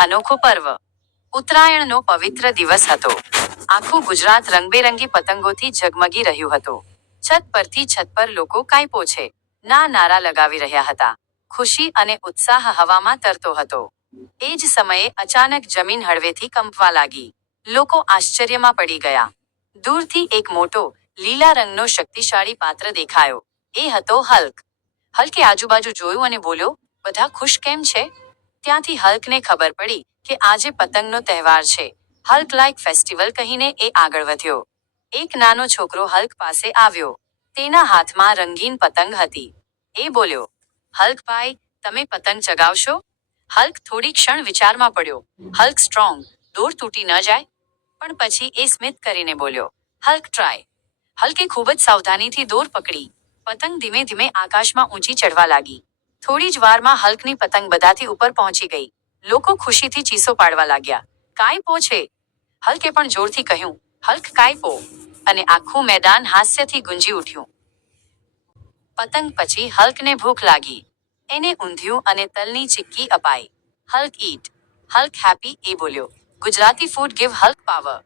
અનોખું પર્વ. ઉત્તરાયણનો પવિત્ર દિવસ હતો. આખું ગુજરાત રંગબેરંગી પતંગોથી ઝગમગી રહ્યું હતું. છત પરથી છત પર લોકો કાયપો છે ના નારા લગાવી રહ્યા હતા. ખુશી અને ઉત્સાહ હવામાં તરતો હતો. એ જ સમયે અચાનક જમીન હળવેથી કંપવા લાગી. લોકો આશ્ચર્યમાં પડી ગયા. દૂરથી એક મોટો, લીલા રંગનો શક્તિશાળી પાત્ર દેખાયો. એ હતો હલ્ક. હલ્કે આજુબાજુ જોયું અને બોલ્યો, બધા ખુશ કેમ છે? ત્યાંથી હલ્કને ખબર પડી કે આજે પતંગનો તહેવાર છે. હલ્ક લાઇક ફેસ્ટિવલ કહીને એ આગળ વધ્યો. એક નાનો છોકરો હલ્ક પાસે આવ્યો. તેના હાથમાં રંગીન પતંગ હતી. એ બોલ્યો, હલ્ક ભાઈ, તમે પતંગ ચગાવશો? હલ્ક થોડી ક્ષણ વિચારમાં પડ્યો. હલ્ક સ્ટ્રોંગ, દોર તૂટી ન જાય? પણ પછી એ સ્મિત કરીને બોલ્યો, હલ્ક ટ્રાય. હલ્કે ખૂબ જ સાવધાનીથી દોર પકડી. પતંગ ધીમે ધીમે આકાશમાં ઊંચી ચડવા લાગી. થોડી જ વારમાં હલ્કની પતંગ બધાથી ઉપર પહોંચી ગઈ. લોકો ખુશીથી ચીસો પાડવા લાગ્યા. કાયપો છે! હલ્કે પણ જોરથી કહ્યું, હલ્ક કાયપો! અને આખું મેદાન હાસ્યથી ગુંજી ઉઠ્યું. પતંગ પછી હલ્કને ભૂખ લાગી. એને ઊંધિયું અને તલની ચિક્કી અપાઈ. હલ્ક ઈટ. હલ્ક હેપી, એ બોલ્યો. Gujarati food give Hulk power.